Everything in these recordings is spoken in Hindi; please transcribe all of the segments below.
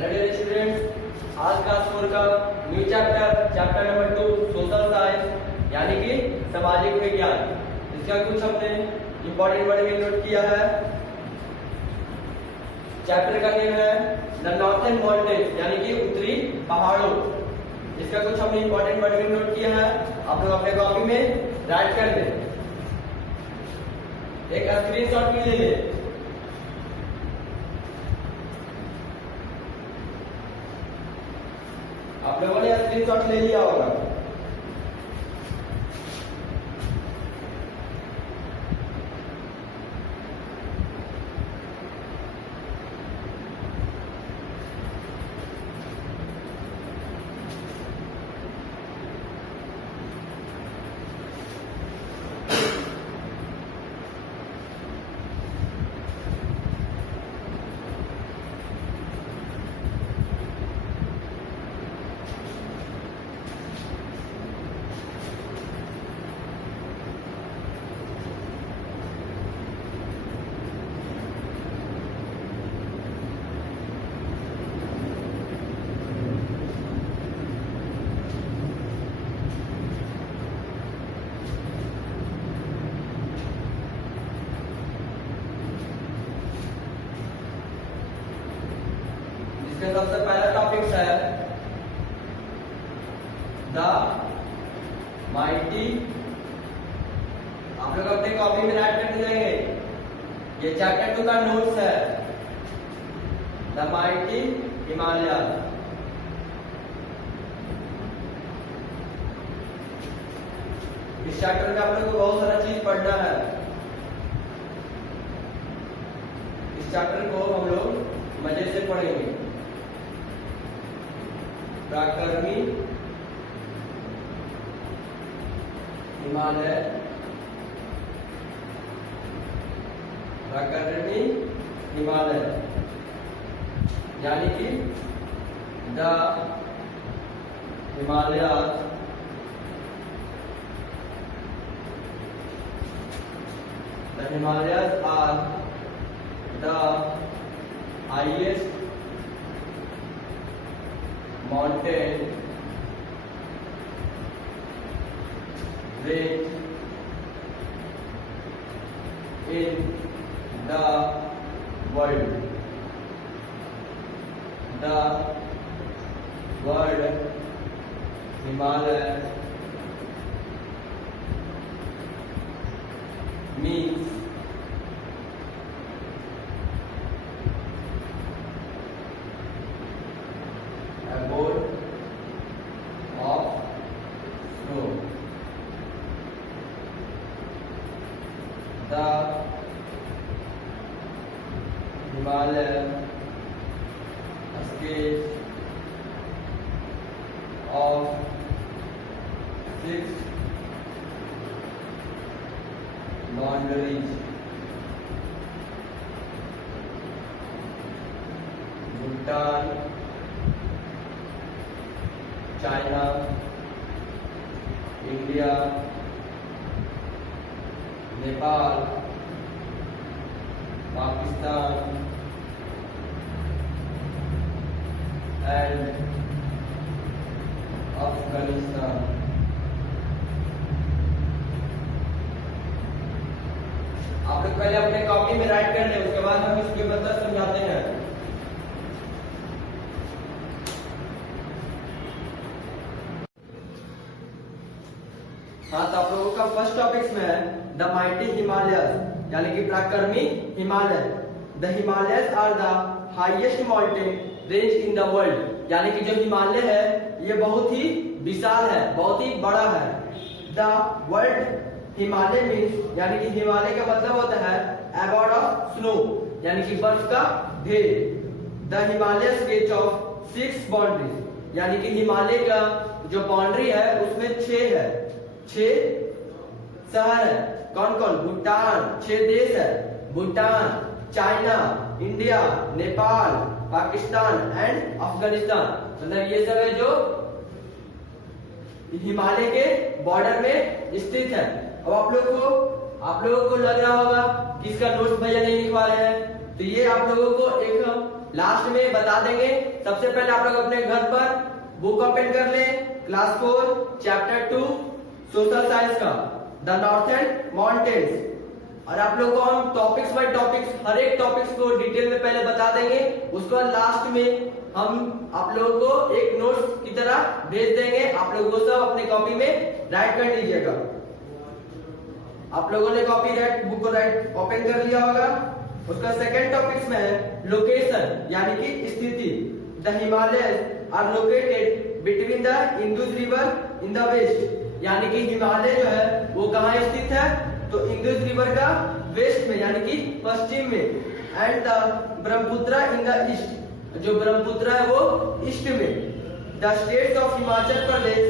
हेलो डियर स्टूडेंट्स, आज का स्कूल का new chapter number 2 social science यानी कि सामाजिक विज्ञान। इसका कुछ हमने इंपॉर्टेंट वर्ड में नोट किया है। चैप्टर का नेम है द नॉर्थर्न माउंटेन्स यानी कि उत्तरी पहाड़ों। इसका कुछ हमने इंपॉर्टेंट वर्ड में नोट किया है। आप लोग अपने कॉपी में राइट कर लें, एक स्क्रीनशॉट भी ले लें। आप लोगों ने स्क्रीनशॉट ले लिया होगा। इसका सबसे पहला टॉपिक है द माइटी। आप लोग अपने कॉपी में राइट करते जाएंगे। ये चैप्टर 2 का नोट्स है, द माइटी हिमालय। इस चैप्टर में आप लोग को बहुत सारा चीज पढ़ना है। इस चैप्टर को हम लोग मजे से पढ़ेंगे। प्राकर्मी हिमालय, प्राकर्मी हिमालय यानी कि the Himalayas. The Himalayas are the highest mountain range in the world. The word Himalaya means abode of snow. The Himalaya scale of 6 boundaries: Bhutan, China, India, Nepal, Pakistan and Afghanistan. आप लोग पहले अपने कॉपी में राइट कर लें, उसके बाद हम इसके मतलब समझाते हैं। हाँ, तो आप लोगों का फर्स्ट टॉपिक में है द माइटी हिमालयस यानी कि प्राकर्मी Himalaya. The Himalayas are the highest mountain range in the world यानी कि जो हिमालय है ये बहुत ही विशाल है, बहुत ही बड़ा है। द वर्ल्ड हिमालय मीन्स यानी कि हिमालय का मतलब होता है एबोर्ड ऑफ स्नो यानी कि बर्फ का ढेर। The Himalaya sketch of 6 boundaries यानी कि हिमालय का जो बाउंड्री है उसमें 6 है, 6 शहर है। कौन कौन? भूटान, 6 देश है, Bhutan, China, India, Nepal, Pakistan and Afghanistan. मतलब ये सब है जो हिमालय के बॉर्डर में स्थित है। अब आप लोगों को लग रहा होगा कि इसका नोट्स भैया नहीं लिखवा रहे हैं, तो ये आप लोगों को एक लास्ट में बता देंगे। सबसे पहले आप लोग अपने घर पर बुक ओपन कर ले, क्लास 4 चैप्टर 2 सोशल साइंस का द नॉर्थर्न माउंटेन्स, और आप लोग को हम टॉपिक्स बाय टॉपिक्स हर एक टॉपिक्स को डिटेल में पहले बता देंगे। उसके बाद लास्ट में हम आप लोगों को एक नोट्स की तरह भेज देंगे, आप लोग वो सब अपने कॉपी में राइट कर लीजिएगा। आप लोगों ने कॉपी राइट बुक को राइट ओपन कर लिया होगा। उसका सेकंड टॉपिक्स में है लोकेशन यानी कि स्थिति। The Himalayas are located between the Indus river in the west, यानी कि हिमालय जो है वो कहाँ स्थित है, तो इंदुज रिवर का वेस्ट में यानी कि पश्चिम में, and the Brahmaputra in the east, जो ब्रह्मपुत्र है वो ईस्ट में। The states of Himachal Pradesh,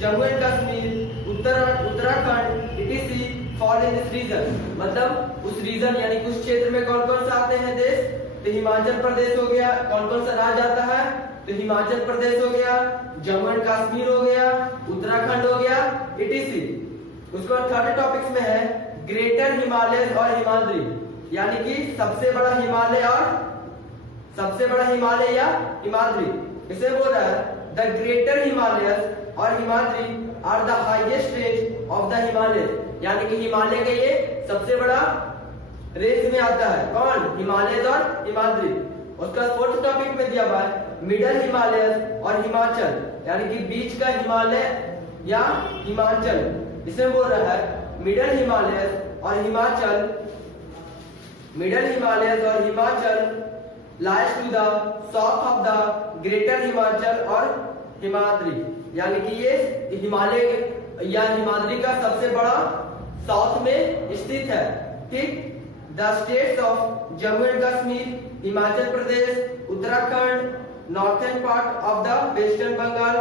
Jammu and Kashmir, Uttarakhand etc fall in this region, मतलब उस रीजन यानी कि उस क्षेत्र में कौन कौन सा आते हैं देश, तो हिमाचल प्रदेश हो गया, कौन कौन सा राज्य आता है, तो हिमाचल प्रदेश हो गया, जम्मू एंड कश्मीर हो गया, उत्तराखंड हो गया, इटीसी। उसके बाद थर्ड टॉपिक्स में है ग्रेटर हिमालय और हिमाद्री, यानी कि सबसे बड़ा हिमालय और सबसे बड़ा हिमालय या हिमाद्री। इसे बोल रहा है द ग्रेटर हिमालयस और Himadri are the highest range of the Himalaya, यानी कि हिमालय का ये सबसे बड़ा रेंज में आता है, कौन, हिमालय और हिमाद्री। उसका फोर्थ टॉपिक में दिया हुआ है मिडल हिमालय और हिमाचल, यानी कि बीच का हिमालय या हिमाचल। इसे बोल रहा है मिडल हिमालय और हिमाचल, मिडल हिमालय और Himachal lies to the south of the greater Himachal और हिमाद्री, यानी कि ये हिमालय या हिमाद्री का सबसे बड़ा साउथ में स्थित है। ठीक, the states of Jammu and Kashmir, Himachal Pradesh, Uttarakhand, northern part of the western Bengal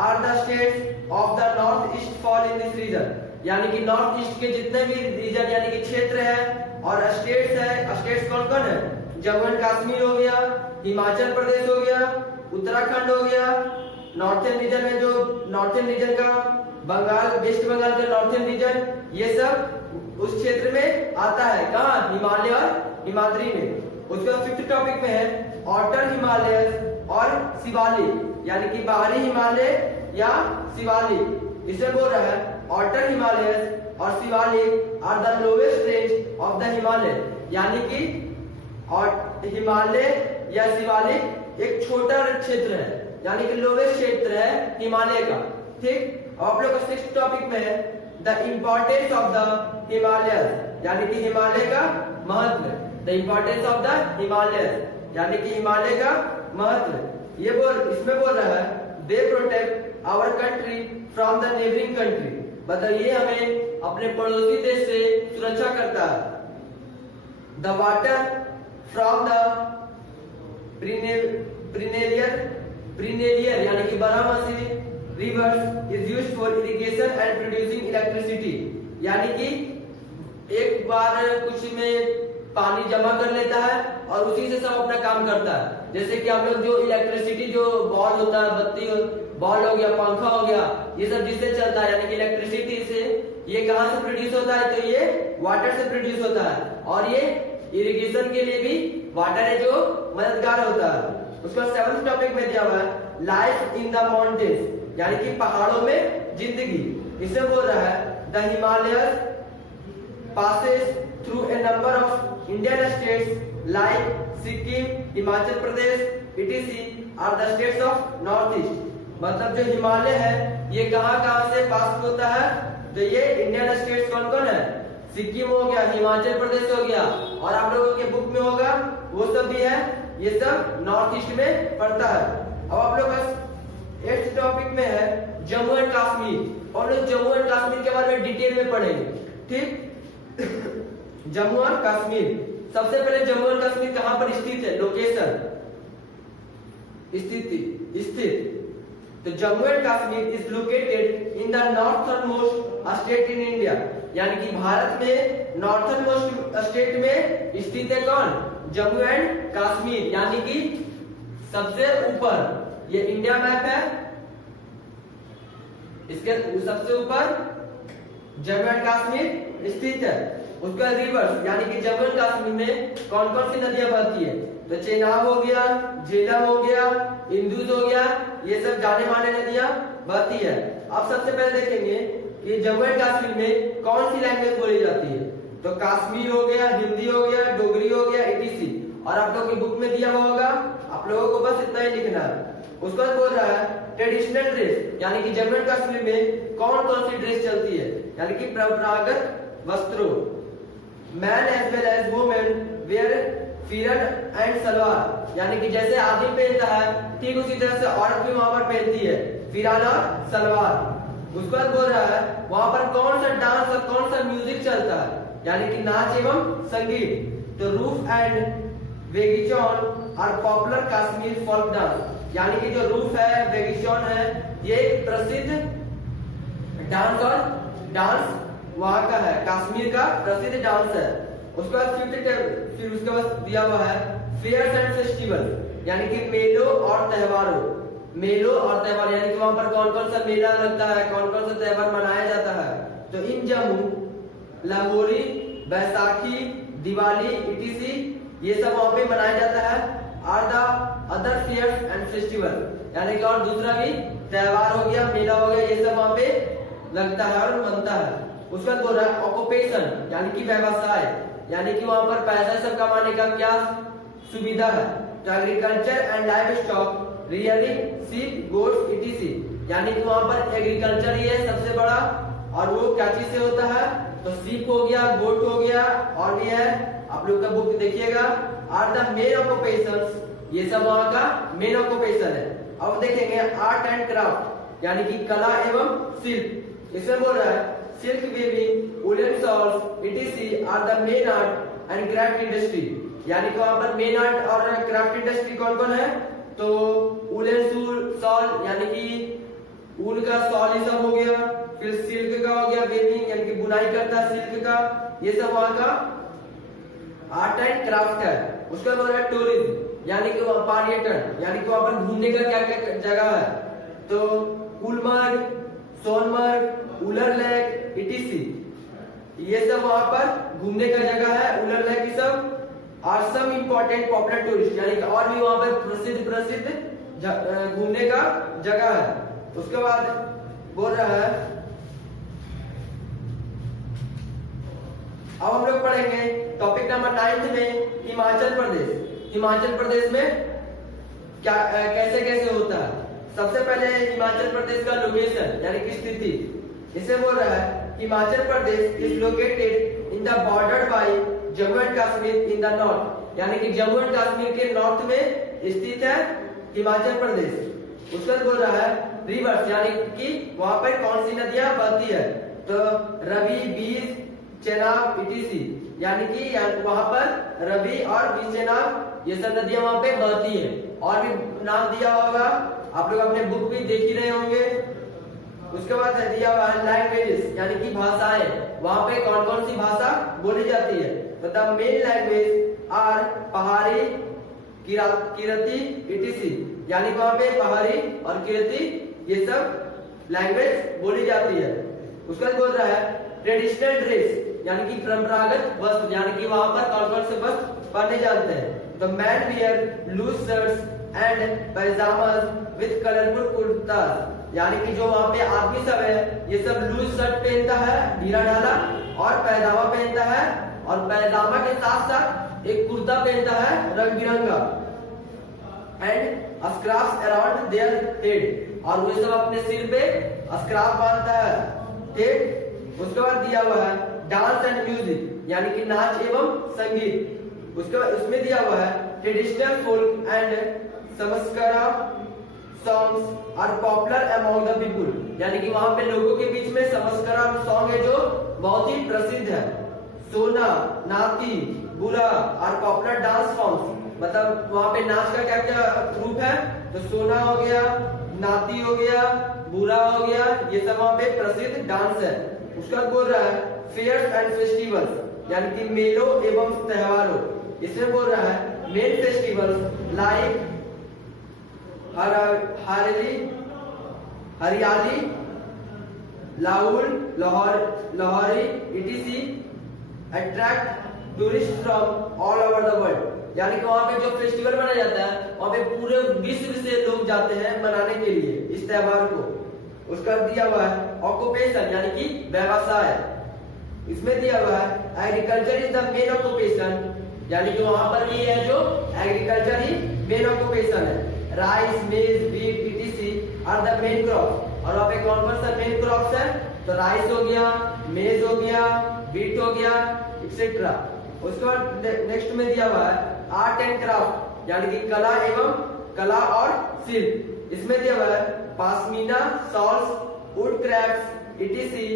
are the states of the north east fall in this region, यानी कि नॉर्थ ईस्ट के जितने भी रीजन यानी कि क्षेत्र है और स्टेट्स है, स्टेट्स कौन कौन है, जम्मू एंड कश्मीर हो गया, हिमाचल प्रदेश हो गया, उत्तराखंड हो गया, नॉर्थर्न रीजन में जो नॉर्थर्न रीजन का बंगाल, वेस्ट बंगाल का नॉर्थर्न रीजन, ये सब उस क्षेत्र में आता है, कहाँ, हिमालय और हिमाद्री में। उसका फिफ्थ टॉपिक में है आउटर हिमालय और शिवालिक, यानी कि बाहरी हिमालय या शिवालिक। इसे बोल रहा है आउटर हिमालय और Shivalik are the lowest range of the Himalaya, यानी कि और हिमालय या शिवालिक एक छोटा क्षेत्र है, यानी कि लोवेस्ट क्षेत्र है हिमालय का। ठीक, आप लोग का सिक्स्थ टॉपिक में है the importance of the Himalaya, यानी कि हिमालय का महत्व, the importance of the Himalaya, यानी कि हिमालय का महत्व। ये इसमें बोल रहा है they protect our country from the neighbouring country, मतलब ये हमें अपने पड़ोसी देश से सुरक्षा करता है। द वाटर फ्रॉम द प्रिनेलियर यानी कि बारामासी reverse is used for irrigation and producing electricity, यानी कि एक बार कुछ में पानी जमा कर लेता है और उसी से सब अपना काम करता है। जैसे कि हम लोग जो इलेक्ट्रिसिटी जो बॉल होता है, बत्ती बॉल हो गया, पंखा हो गया, ये सब जिससे चलता है, यानी कि इलेक्ट्रिसिटी से ये कहाँ से प्रोड्यूस होता है, तो ये वाटर से प्रोड्यूस होता है, और ये इरिगेशन के लिए भी वाटर है जो मददगार होता है। उसका सेवंथ टॉपिक में दिया हुआ है लाइफ इन द माउंटेन्स, यानी कि पहाड़ों में जिंदगी। इसे बोल रहा है the Himalayas passes through a number of Indian states like Sikkim, Himachal Pradesh, etc. are the states of north east, मतलब जो हिमालय है ये कहाँ से पास होता है, तो ये इंडियन स्टेट्स कौन कौन है, सिक्किम हो गया, हिमाचल प्रदेश हो गया, और आप लोगों के बुक में होगा वो सब भी है, ये सब नॉर्थ ईस्ट में पड़ता है। अब आप लोग का 8th टॉपिक में है जम्मू एंड कश्मीर, और लोग जम्मू एंड कश्मीर के बारे में डिटेल में पढ़ेंगे। ठीक, जम्मू और कश्मीर, सबसे पहले जम्मू एंड कश्मीर कहां पर स्थित है, लोकेशन, स्थित। तो Jammu and Kashmir is located in the northern most state in India, यानी कि भारत में नॉर्थर्न मोस्ट स्टेट में स्थित है कौन, जम्मू एंड कश्मीर, यानी कि सबसे ऊपर। ये इंडिया मैप है, इसके सबसे ऊपर जम्मू एंड कश्मीर स्थित है। उसके बाद रिवर्स यानी कि जम्मू एंड कश्मीर में कौन कौन सी नदियां बहती है, तो चेनाब हो गया, झेलम हो गया, इंदुज हो गया, ये सब जाने माने नदियां बहती है। अब सबसे पहले देखेंगे कि जम्मू एंड कश्मीर में कौन सी लैंग्वेज बोली जाती है, तो कश्मीर हो गया, हिंदी हो गया, डोगरी हो गया, etc। और आप लोगों की बुक में दिया हुआ होगा, आप लोगों को बस इतना ही लिखना है। उसके बाद बोल रहा है ट्रेडिशनल ड्रेस यानी कि जम्मू एंड कश्मीर में कौन कौन सी ड्रेस चलती है, यानी कि परंपरागत वस्त्रों। Man as well as women wear pheran and salwar, यानी कि जैसे आदमी पहनता है ठीक उसी तरह से औरत भी वहां पर पहनती है फिरान और सलवार। उसके बाद बोल रहा है वहां पर कौन सा डांस और कौन सा म्यूजिक चलता है, यानी कि नाच एवं संगीत। तो रूफ एंड वेगिचॉन are popular Kashmir folk dance, यानी कि जो रूफ है, वेगिचॉन है, ये एक प्रसिद्ध डांस और डांस वहां का है, कश्मीर का प्रसिद्ध डांस है। उसके बाद फिर उसके बाद दिया हुआ है फेयर्स एंड फेस्टिवल, यानी कि मेलों और त्योहारों। मेलों और त्योहार यानी कि वहां पर कौन कौन सा मेला लगता है, कौन कौन सा त्योहार मनाया जाता है, तो इन जम्मू लाहौरी, बैसाखी, दिवाली, etc ये सब वहां पे मनाया जाता है। Are the other fairs and festival, यानी कि और दूसरा भी त्योहार हो गया, मेला हो गया, ये सब वहां पे लगता है और बनता है। उसके बाद बोल रहा है ऑक्यूपेशन यानी कि व्यवसाय, यानी कि वहां पर पैसा सब कमाने का क्या सुविधा है, तो agriculture and live stock, rearing sheep, goats, etc, यानी कि वहां पर एग्रीकल्चर ही है सबसे बड़ा, और वो क्या चीज से होता है, तो शीप हो गया, गोट हो गया, और भी है, आप लोग का बुक देखिएगा। आर द मेन ऑक्यूपेशंस, ये सब वहां का मेन ऑक्यूपेशन है। अब देखेंगे आर्ट एंड क्राफ्ट, यानी कि कला एवं शिल्प। इसमें बोल रहा है silk weaving, woollen shawls, etc are the main art and craft industry, यानी कि वहां पर मेन आर्ट और क्राफ्ट इंडस्ट्री कौन कौन है, तो वुलन शॉल यानी कि ऊन का शॉल ये सब हो गया, फिर सिल्क का हो गया, वीविंग यानी कि बुनाई करता है सिल्क का, ये सब वहां का आर्ट एंड क्राफ्ट है। उसके बाद है टूरिज्म, यानी कि वहां पर्यटन, यानी कि वहां पर घूमने का क्या क्या जगह है, तो गुलमर्ग, सोनमर्ग, उलर लेक, etc ये सब वहां पर घूमने का जगह है। उलर लेक ये सब are some important popular tourist, यानी कि और भी वहां पर प्रसिद्ध घूमने का जगह है। उसके बाद बोल रहा है अब हम लोग पढ़ेंगे टॉपिक नंबर 9 में हिमाचल प्रदेश। हिमाचल प्रदेश में क्या कैसे कैसे होता है। सबसे पहले हिमाचल प्रदेश का लोकेशन यानी कि स्थिति, इसे बोल रहा है Himachal Pradesh is located in the border by Jammu and Kashmir in the north, यानी कि जम्मू एंड कश्मीर के नॉर्थ में स्थित है हिमाचल प्रदेश। उसके बाद बोल रहा है रिवर्स, यानी कि वहां पर कौन सी नदियां बहती है, तो रवि, बीज, चेनाब, etc, यानी कि वहां पर रवि और बीज, चेनाब ये सब नदियां वहां पे बहती है। और भी नाम दिया होगा, आप लोग अपने बुक भी देख ही रहे होंगे। उसके बाद दिया हुआ है लैंग्वेजेस, यानी कि भाषाएं, वहां पे कौन कौन सी भाषा बोली जाती है, तो द मेन लैंग्वेज आर पहाड़ी, किरती, etc, यानी कि वहां पे पहाड़ी और किरती ये सब लैंग्वेज बोली जाती है। उसके बाद बोल रहा है ट्रेडिशनल ड्रेस, यानी कि परंपरागत वस्त्र, यानी कि वहां पर कौन कौन से वस्त्र पहने जाते हैं, तो man wear loose shirts and pyjamas with colourful kurta, यानी कि जो वहां पे आदमी सब है ये सब लूज शर्ट पहनता है ढीला ढाला, और पैजामा पहनता है, और पैजामा के साथ साथ एक कुर्ता पहनता है रंग बिरंगा, एंड स्क्राफ्स अराउंड देयर हेड, और वो सब अपने सिर पे स्क्राफ बांधता है, ठीक। उसके बाद दिया हुआ है डांस एंड म्यूजिक, यानी कि नाच एवं संगीत। उसके बाद उसमें दिया हुआ है ट्रेडिशनल फोल्क एंड समस्करा songs are popular among the people, यानी कि वहां पे लोगों के बीच में समस्करा सॉन्ग है जो बहुत ही प्रसिद्ध है। सोना, नाती, बुरा आर पॉपुलर डांस फॉर्म्स, मतलब वहां पे नाच का क्या क्या रूप है, तो सोना हो गया, नाती हो गया, बुरा हो गया, ये सब वहां पे प्रसिद्ध डांस है। उसका बोल रहा है फेयर्स एंड फेस्टिवल्स, यानी कि मेलों एवं त्योहारों। इसमें बोल रहा है मेन फेस्टिवल्स लाइक हरियाली, Lahaul, Lahori, etc attract tourist from all over the world, यानी कि वहाँ पे जो फेस्टिवल मनाया जाता है वहाँ पे पूरे विश्व से लोग जाते हैं मनाने के लिए इस त्योहार को। उसका दिया हुआ है ऑक्यूपेशन यानी कि व्यवसाय, इसमें दिया हुआ है agriculture is the main occupation, यानी कि वहाँ पर भी है जो एग्रीकल्चर ही मेन ऑक्यूपेशन है। Rice, maize, wheat etc are the main crop, और वहाँ पे कौन कौन सा मेन क्रॉप्स है, तो राइस हो गया, मेज हो गया, व्हीट हो गया एक्सेट्रा। उसके बाद नेक्स्ट में दिया हुआ है आर्ट एंड क्राफ्ट, यानी कि कला और शिल्प, इसमें दिया हुआ है pashmina, shawls, would crafts etc.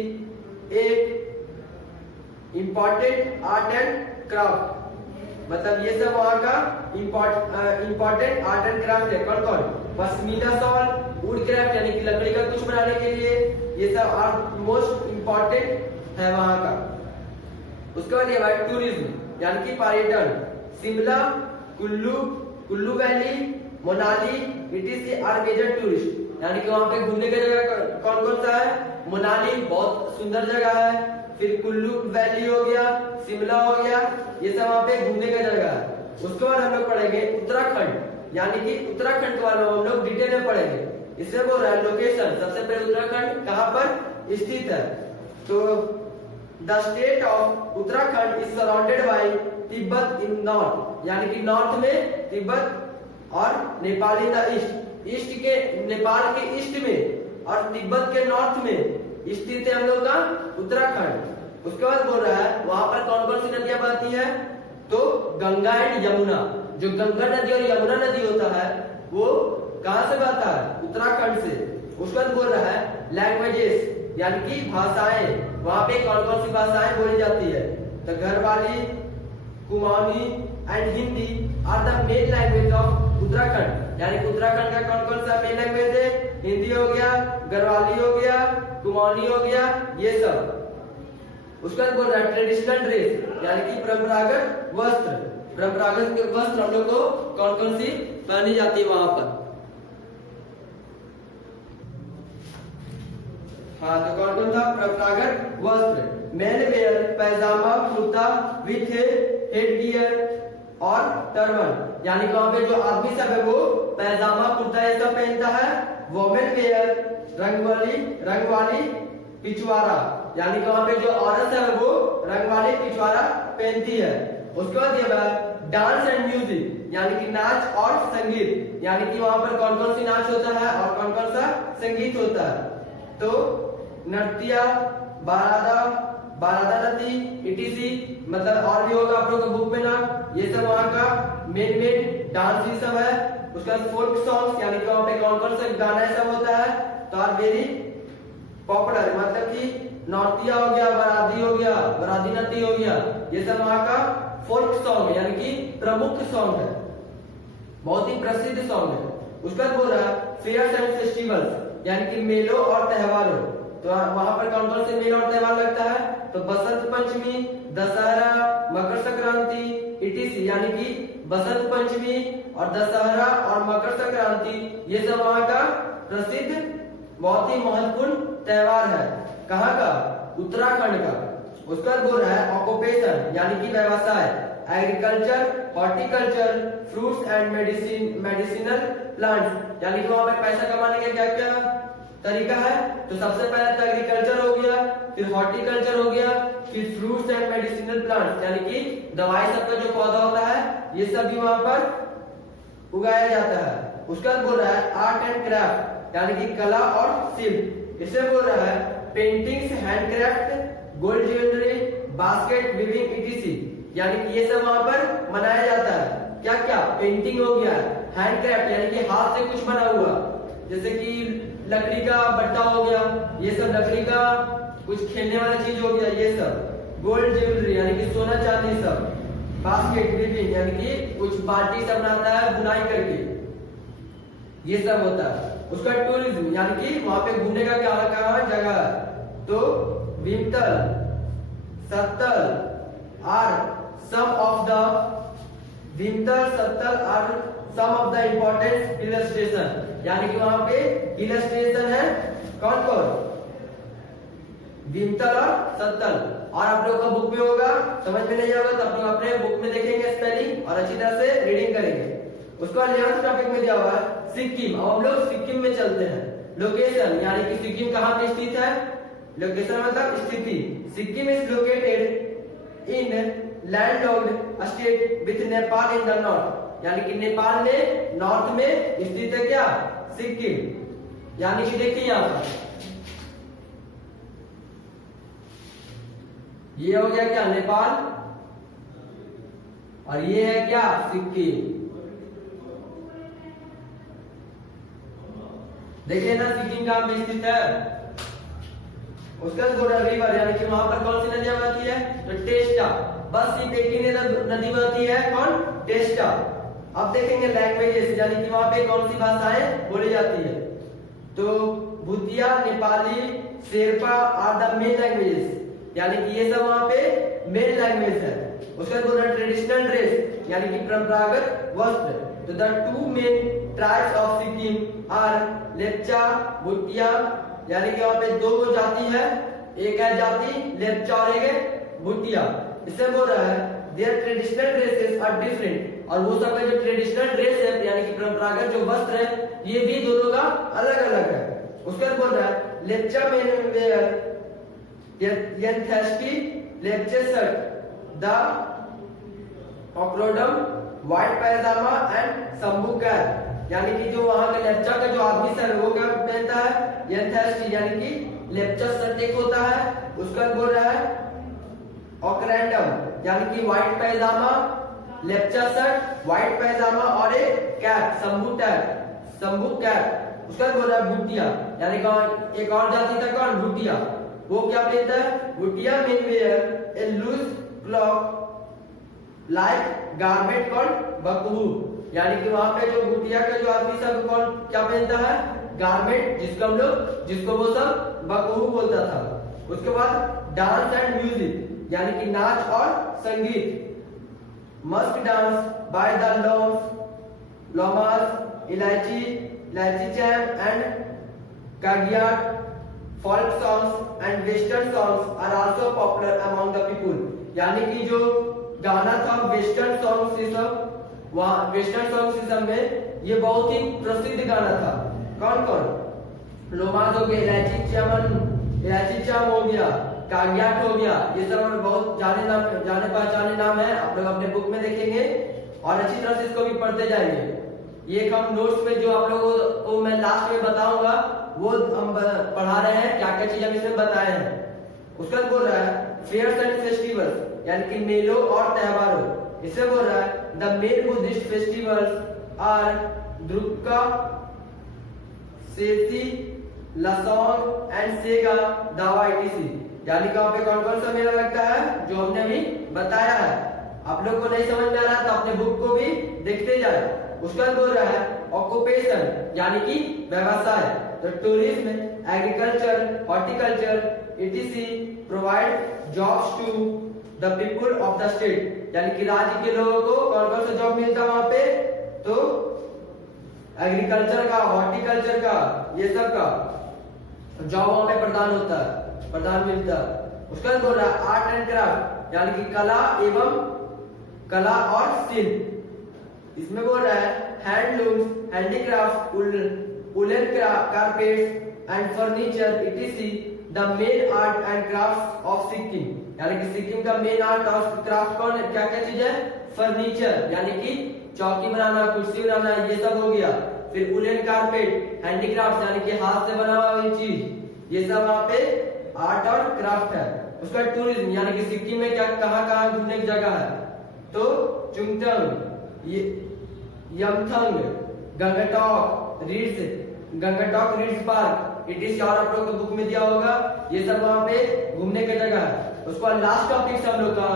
एक इम्पोर्टेंट आर्ट एंड क्राफ्ट, मतलब ये सब वहाँ का इम्पोर्टेंट आर्ट एंड क्राफ्ट है। कौन कौन, पश्मीना शॉल, वुड क्राफ्ट यानी कि लकड़ी का कुछ बनाने के लिए, ये सब आर मोस्ट इम्पोर्टेंट है वहाँ का। उसके बाद ये है टूरिज्म यानी कि पर्यटन, Shimla, Kullu valley, Manali etc are major tourist, यानी कि वहाँ पे घूमने का जगह कौन कौन सा है, मनाली बहुत सुंदर जगह है, फिर कुल्लू वैली हो गया, शिमला हो गया, ये सब वहाँ पे घूमने का जगह है। उसके बाद हम लोग पढ़ेंगे उत्तराखंड, यानी कि उत्तराखंड के बारे में हम लोग डिटेल में पढ़ेंगे। इसमें बोल रहा है लोकेशन, सबसे पहले उत्तराखंड कहाँ पर स्थित है, तो the state of Uttarakhand is surrounded by Tibet in north, यानी कि नॉर्थ में तिब्बत और नेपाल इन द ईस्ट के नेपाल के ईस्ट में और तिब्बत के नॉर्थ में स्थित है हम लोग का उत्तराखंड। उसके बाद बोल रहा है वहां पर कौन कौन सी नदियां बहती है, तो गंगा एंड यमुना, जो गंगा नदी और यमुना नदी होता है वो कहां से बहता है, उत्तराखंड से। उसके बाद बोल रहा है लैंग्वेजेस यानी कि भाषाएं, वहां पे कौन कौन सी भाषाएं बोली जाती है, तो Garhwali, Kumaoni and Hindi are the main language of Uttarakhand, यानी कि उत्तराखंड का कौन कौन सा मेन लैंग्वेज है, हिंदी हो गया, गढ़वाली हो गया, कुमाऊनी हो गया, ये सब। उसका बोल रहा है ट्रेडिशनल ड्रेस यानी कि परंपरागत वस्त्र, परंपरागत वस्त्र हम लोग को कौन कौन सी पहनी जाती है वहां पर, हाँ तो कौन कौन सा परंपरागत वस्त्र, men wear pyjama kurta with headgear और टर्बन, यानी कि वहां पे जो आदमी सब है वो पैजामा कुर्ता ये सब पहनता है। वोमेन वेयर रंग वाली पिछवाड़ा, यानी कि वहां पे जो औरत है वो रंग वाली पिछवाड़ा पहनती है। उसके बाद ये डांस एंड म्यूजिक, यानी कि नाच और संगीत, यानी कि वहां पर कौन कौन सी नाच होता है और कौन कौन सा संगीत होता है, तो नृत्य, बारादा नृत्य इटीसी, मतलब और भी होगा आप लोगों को बुक में ना, ये सब वहाँ का मेन डांस ही सब है। उसका फोक सॉन्ग्स, यानी कि वहाँ पे कौन कौन सा गाना सब होता है, तो आर वेरी पॉपुलर, मतलब कि नौतिया हो गया, बरादी हो गया, बरादी नृत्य हो गया, ये सब वहाँ का फोक सॉन्ग है, यानी कि प्रमुख सॉन्ग है, बहुत ही प्रसिद्ध सॉन्ग है। उसका बोल रहा है फेयर्स एंड फेस्टिवल्स, यानी कि मेलों और त्योहारों, तो वहां पर कौन कौन से मेला और त्योहार लगता है, तो बसंत पंचमी, दशहरा, मकर संक्रांति इटीसी, यानी कि बसंत पंचमी और दशहरा और मकर संक्रांति ये सब वहां का प्रसिद्ध बहुत ही महत्वपूर्ण त्योहार है। कहाँ का, उत्तराखंड का। उसका बोल रहा है ऑक्यूपेशन यानी कि व्यवसाय, agriculture, horticulture, fruits and medicinal plants, यानी कि वहां पे पैसा कमाने का क्या क्या तरीका है, तो सबसे पहले तो एग्रीकल्चर हो गया, फिर हॉर्टिकल्चर हो गया, फिर फ्रूट्स एंड मेडिसिनल प्लांट्स, यानी कि दवाई सबका जो पौधा होता है ये सब भी वहां पर उगाया जाता है। उसका बोल रहा है आर्ट एंड क्राफ्ट, यानी कि कला और शिल्प, इसे बोल रहा है paintings, handcraft, gold jewellery, basket weaving etc., यानी कि ये सब वहां पर मनाया जाता है। क्या क्या, पेंटिंग हो गया, हैंडक्राफ्ट यानी कि हाथ से कुछ बना हुआ, जैसे कि लकड़ी का बट्टा हो गया, ये सब लकड़ी का कुछ खेलने वाला चीज हो गया, ये सब गोल्ड ज्वेलरी यानी कि सोना चांदी सब, बास्केट वीविंग यानी कि कुछ बाल्टी सब बनाता है बुनाई करके, ये सब होता है। उसका टूरिज्म यानी कि वहां पे घूमने का क्या जगह है, तो Bhimtal, Sattal are some of the Bhimtal, Sattal are some of the important hill station, यानी कि वहां पे हिल स्टेशन है कौन कौन, भीमतल और सत्तल, और आप लोगों का बुक में होगा, समझ में नहीं होगा तो आप लोग अपने बुक में देखेंगे स्पेलिंग और अच्छी तरह से रीडिंग करेंगे। उसके बाद 11th टॉपिक में दिया हुआ है सिक्किम। अब हम लोग सिक्किम में चलते हैं। लोकेशन यानी कि सिक्किम कहाँ पे स्थित है, लोकेशन मतलब स्थिति। Sikkim is located in landlocked state with Nepal in the north, यानी कि नेपाल में नॉर्थ में स्थित है क्या, सिक्किम। यानी कि देखिए यहाँ पर ये हो गया क्या, नेपाल, और ये है क्या, सिक्किम। देखिए ना सिक्किम कहाँ पे स्थित है। उसका रिवर यानी कि वहां पर कौन सी नदियां बहती है, तो टेस्टा, बस सिर्फ एक ही नदी बहती है, कौन, टेस्टा। अब देखेंगे लैंग्वेजेस यानी कि वहां पे कौन सी भाषाएं बोली जाती है, तो Bhutia, Nepali, Sherpa are the main languages, यानी कि ये सब वहां पे मेन लैंग्वेज है। उसके बाद बोला ट्रेडिशनल ड्रेस यानी कि परंपरागत वस्त्र, तो the two main tribes of Sikkim are Lepcha, Bhutia, यानी कि वहां पे दो जाति है, एक है जाति लेप्चा और एक है भूतिया। इससे बोल रहा है their traditional dresses are different, और वो सब का जो ट्रेडिशनल ड्रेस है यानी कि परंपरागत जो वस्त्र है ये भी दोनों का अलग अलग है। उसके बाद बोल रहा है लेप्चा मेन वेयर यंथेस्टी लेप्चे शर्ट, द ऑक्रोडम white pyjama and Shambo cap, यानी कि जो वहां का लेप्चा का जो आदमी सर वो क्या पहनता है, यंथेस्टी यानी कि लेप्चा शर्ट एक होता है। उसका बोल रहा है ऑक्रेंडम यानी कि व्हाइट पैजामा, लेप्चा शर्ट, व्हाइट पैजामा और एक cap, Shambhu tap, Shambhu cap. उसका बोल रहा है भूटिया, यानी कि एक और जाति था कौन, भूटिया, वो क्या पहनता है, Bhutia men wear a loose cloth like garment called Bakhu, यानी कि वहां पे जो भूटिया का जो आदमी सब कौन क्या पहनता है, गारमेंट, जिसको वो सब बकहू बोलता था। उसके बाद डांस एंड म्यूजिक यानी कि नाच और संगीत, mask dance by the lamas, इलायची Cham and Kagyed, folk songs and western songs are also popular among the people, यानी कि जो गाना था वेस्टर्न सॉन्ग से सब, वहाँ वेस्टर्न सॉन्ग सिस्टम में ये बहुत ही प्रसिद्ध गाना था। कौन कौन, लोमास हो गया, इलायची चाम हो गया, कागियाट हो गया, ये सब बहुत जाने पहचाने नाम है। आप लोग अपने बुक में देखेंगे और अच्छी तरह से इसको भी पढ़ते जाएंगे। ये हम नोट्स में जो आप लोगों को मैं लास्ट में बताऊंगा वो हम पढ़ा रहे हैं, क्या क्या चीज हम इसमें बताए हैं। उसका बोल रहा है फेयर्स एंड फेस्टिवल्स यानी कि मेलों और त्योहारों। इससे बोल रहा है the main Buddhist festivals are Drukpa, Tseshi, Losoong and Saga Dawa etc, यानी कि वहां पे कौन कौन सा मेला लगता है जो हमने अभी बताया है। आप लोग को नहीं समझ में आ रहा है तो अपने बुक को भी देखते जाए। उसका बोल रहा है ऑक्यूपेशन यानी कि व्यवसाय, तो tourism, agriculture, horticulture etc provide jobs to the people of the state, यानी कि राज्य के लोगों को कौन कौन सा जॉब मिलता है वहां पे, तो एग्रीकल्चर का, हॉर्टिकल्चर का, ये सब का जॉब वहां पे प्रदान मिलता है। उसका बोल रहा है आर्ट एंड क्राफ्ट यानी कि कला और शिल्प। इसमें बोल रहा है handlooms, handicraft, woollen carpets and furniture etc. the main art and craft of Sikkim, यानी कि सिक्किम का मेन आर्ट और क्राफ्ट कौन है, क्या क्या चीज है, फर्नीचर यानी कि चौकी बनाना, कुर्सी बनाना, ये सब हो गया। फिर वुलन कारपेट, हैंडीक्राफ्ट यानी कि हाथ से बना हुआ चीज, ये सब वहां पे आर्ट और क्राफ्ट है। उसका टूरिज्म यानी कि सिक्किम में क्या कहाँ घूमने की जगह है, तो Chungthang, Yumthang, Gangtok Ridge Park, it is और आप लोग को बुक में दिया होगा, ये सब वहां पे घूमने की जगह है। उसके बाद लास्ट टॉपिक हम लोग का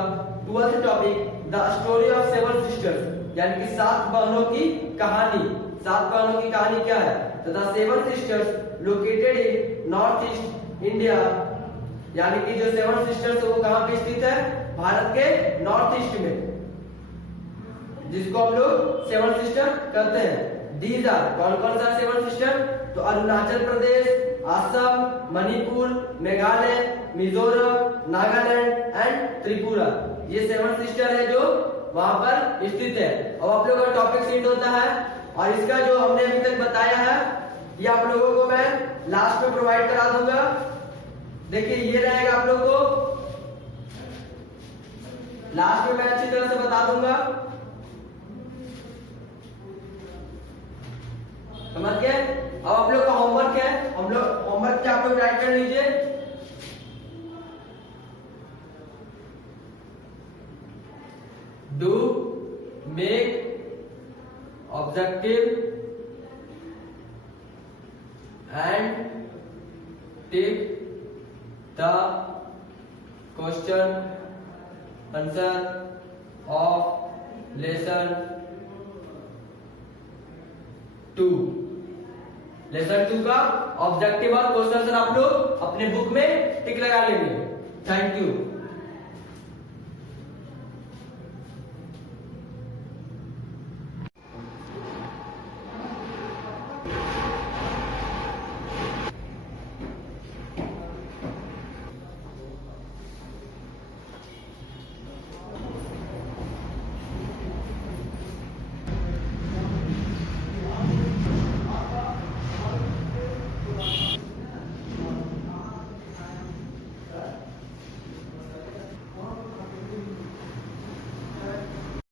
12th topic the story of seven sisters, यानी कि 7 बहनों की कहानी। 7 बहनों की कहानी क्या है, तो the seven sisters located in north east India, यानी कि जो 7 सिस्टर्स वो कहां पे स्थित है, भारत के नॉर्थ ईस्ट में, जिसको हम लोग 7 सिस्टर कहते हैं। दीज आर कौन कौन सा 7 सिस्टर, तो अरुणाचल प्रदेश, असम, मणिपुर, मेघालय, मिजोरम, नागालैंड एंड त्रिपुरा। ये 7 सिस्टर है जो वहां पर स्थित है। अब आप लोगों का टॉपिक सीट होता है और इसका जो हमने अभी तक बताया है ये आप लोगों को मैं लास्ट में प्रोवाइड करा दूंगा। देखिए ये रहेगा आप लोगों को लास्ट में मैं अच्छी तरह से बता दूंगा, समझ गए। अब आप लोग का होमवर्क है, हम लोग होमवर्क क्या आप लोग राइट कर लीजिए। Do make objective and tick the question answer of lesson 2। Lesson 2 का ऑब्जेक्टिव और क्वेश्चन आंसर आप लोग अपने बुक में टिक लगा लेंगे। Thank you.